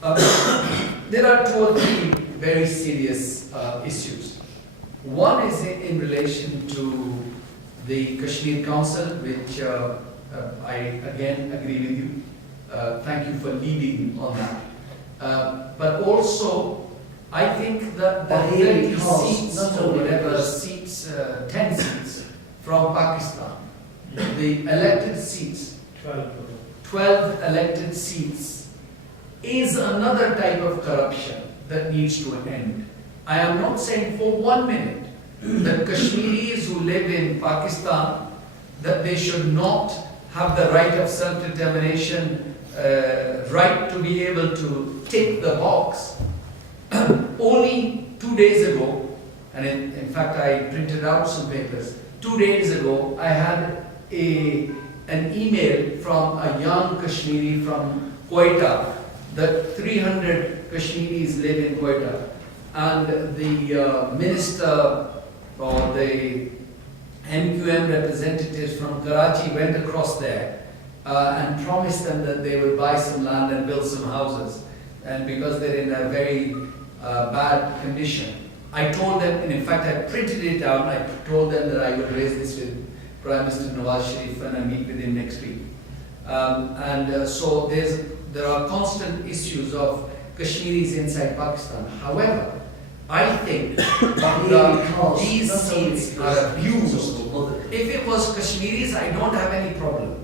There are two or three very serious issues. One is in relation to the Kashmir Council, which I again agree with you. Thank you for leading on that. But also, I think that the 30 seats or whatever seats, 10 seats from Pakistan, the elected seats, 12 elected seats, is another type of corruption that needs to end. I am not saying for 1 minute that Kashmiris who live in Pakistan, that they should not have the right of self-determination, right to be able to tick the box. Only 2 days ago, and in fact I printed out some papers, 2 days ago I had an email from a young Kashmiri from Quetta, that 300 Kashmiris live in Quetta, and the minister or the MQM representatives from Karachi went across there and promised them that they would buy some land and build some houses, and because they're in a very bad condition. I told them, and in fact I printed it out, I told them that I would raise this with Prime Minister Nawaz Sharif when I meet with him next week. So there are constant issues of Kashmiris inside Pakistan. However, I think that these seats are abused. If it was Kashmiris, I don't have any problem.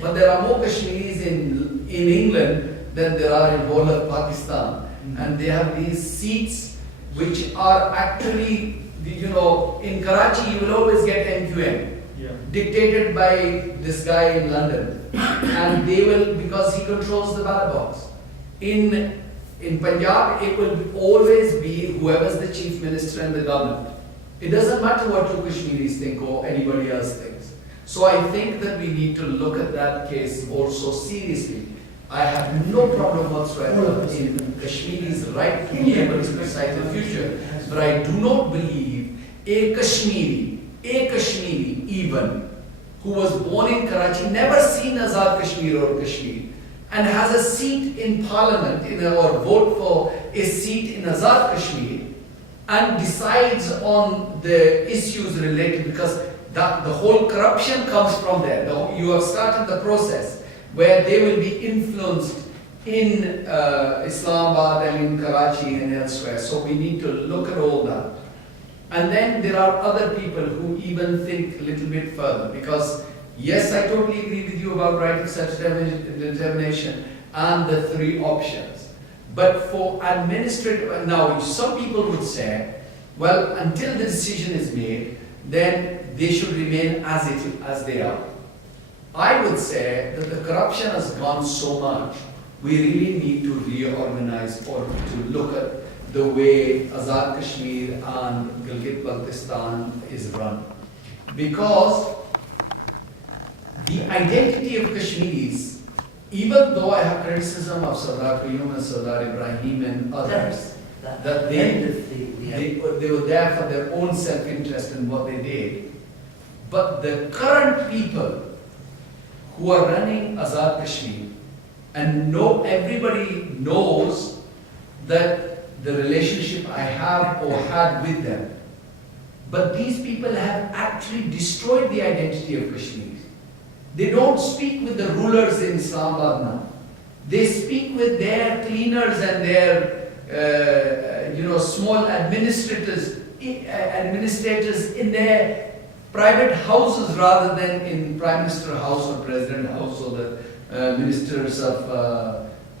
But there are more Kashmiris in England than there are in whole of Pakistan. And they have these seats which are actually, in Karachi you will always get MQM. Dictated by this guy in London, and they will, because he controls the ballot box. In Punjab, it will always be whoever's the chief minister and the government. It doesn't matter what you Kashmiris think or anybody else thinks. So I think that we need to look at that case also seriously. I have no problem whatsoever in Kashmiri's right to be able to decide the future, but I do not believe a Kashmiri even, who was born in Karachi, never seen Azad Kashmir or Kashmir, and has a seat in parliament or vote for a seat in Azad Kashmir, and decides on the issues related, because the whole corruption comes from there. You have started the process where they will be influenced in Islamabad and in Karachi and elsewhere. So we need to look at all that. And then there are other people who even think a little bit further, because yes, I totally agree with you about right of self-determination and the three options. But for administrative, now some people would say, well, until the decision is made, then they should remain as they are. I would say that the corruption has gone so much, we really need to reorganize or to look at the way Azad Kashmir and Gilgit-Baltistan is run. Because the identity of Kashmiris, even though I have criticism of Sardar Qayyum and Sardar Ibrahim and others, that they were there for their own self-interest in what they did, but the current people who are running Azad Kashmir, and everybody knows that the relationship I have or had with them. But these people have actually destroyed the identity of Kashmir. They don't speak with the rulers in Islamabad now. They speak with their cleaners and their small administrators in their private houses rather than in Prime Minister House or President House or the ministers of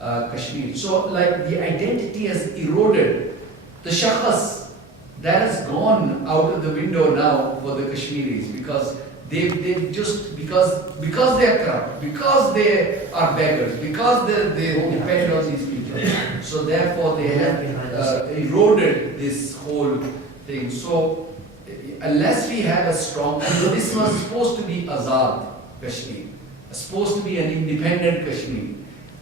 Kashmir. So like the identity has eroded. The shakhs, that has gone out of the window now for the Kashmiris, because they've just, because they are corrupt, because they are beggars, because they depend on these people. So therefore they have eroded this whole thing. So unless we had a strong, this was supposed to be Azad Kashmir, supposed to be an independent Kashmir.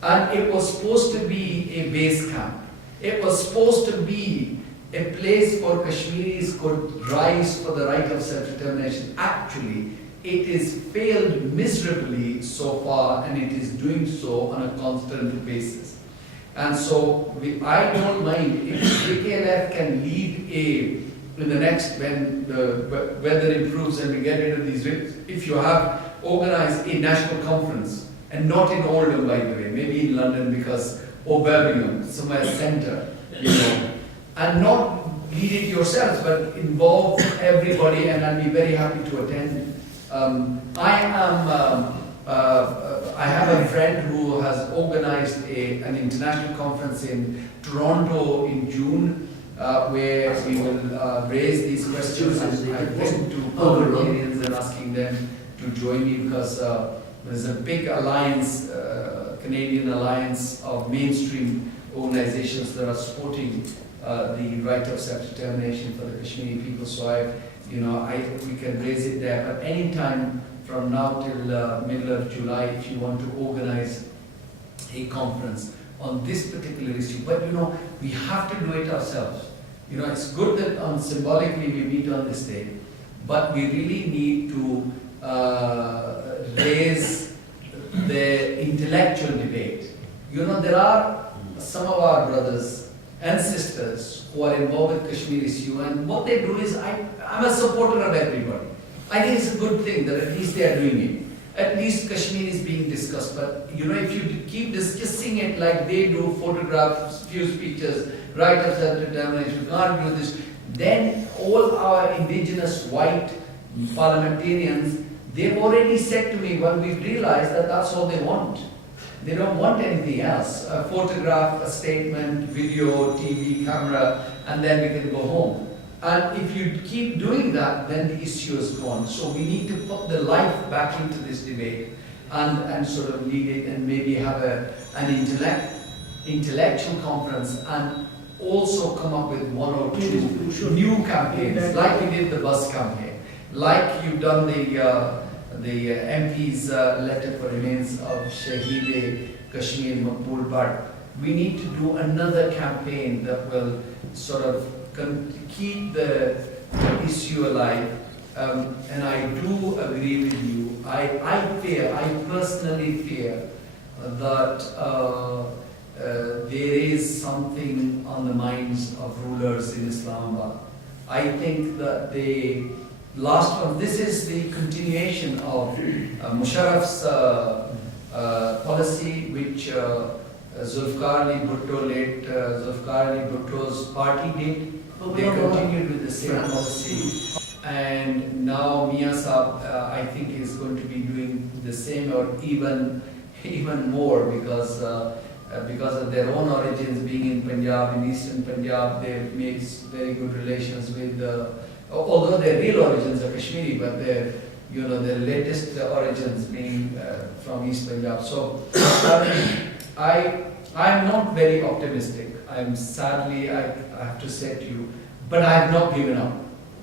And it was supposed to be a base camp. It was supposed to be a place for Kashmiris could rise for the right of self-determination. Actually, it has failed miserably so far, and it is doing so on a constant basis. And so I don't mind if JKLF can lead in the next, when the weather improves and we get rid of these risks, if you have organized a national conference, and not in Oldham, by the way, maybe in London, because, or Birmingham, somewhere center, you know, and not lead it yourselves, but involve everybody, and I'll be very happy to attend. I have a friend who has organized an international conference in Toronto in June, where we will raise these questions, and I've written to parliamentarians and asking them to join me, because there's a big alliance, Canadian alliance of mainstream organizations that are supporting the right of self-determination for the Kashmiri people. So we can raise it there. But anytime from now till middle of July, if you want to organize a conference on this particular issue, but we have to do it ourselves. It's good that symbolically we meet on this day, but we really need to raise the intellectual debate. There are some of our brothers and sisters who are involved with Kashmir issue, and what they do is, I'm a supporter of everybody. I think it's a good thing that at least they are doing it. At least Kashmir is being discussed, but if you keep discussing it like they do, photographs, few speeches, right of self-determination, we can't do this, then all our indigenous white parliamentarians, they've already said to me, well, we've realized that that's all they want. They don't want anything else. A photograph, a statement, video, TV, camera, and then we can go home. And if you keep doing that, then the issue is gone. So we need to put the life back into this debate and sort of lead it, and maybe have an intellectual conference, and also come up with one or two new campaigns, like we did the bus campaign, like you've done the MP's letter for remains of Shaheed Kashmir Maqbool Bhatt. We need to do another campaign that will sort of keep the issue alive. And I do agree with you. I personally fear that there is something on the minds of rulers in Islamabad. I think that this is the continuation of Musharraf's policy, which Zulfikar Ali Bhutto, late Zulfikar Ali Bhutto's party did. They continued with the same policy. And now Mia Saab, I think, is going to be doing the same, or even more, because of their own origins, being in Punjab, in eastern Punjab, they made very good relations with, although their real origins are Kashmiri, but their latest origins being from East Punjab. So I'm not very optimistic. Sadly, I have to say to you, but I have not given up.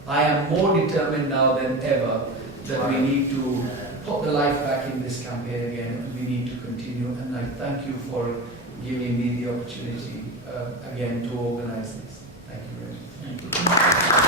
I am more determined now than ever that we need to put the life back in this campaign again, and we need to continue. And I thank you for giving me the opportunity again to organize this. Thank you very much. Thank you.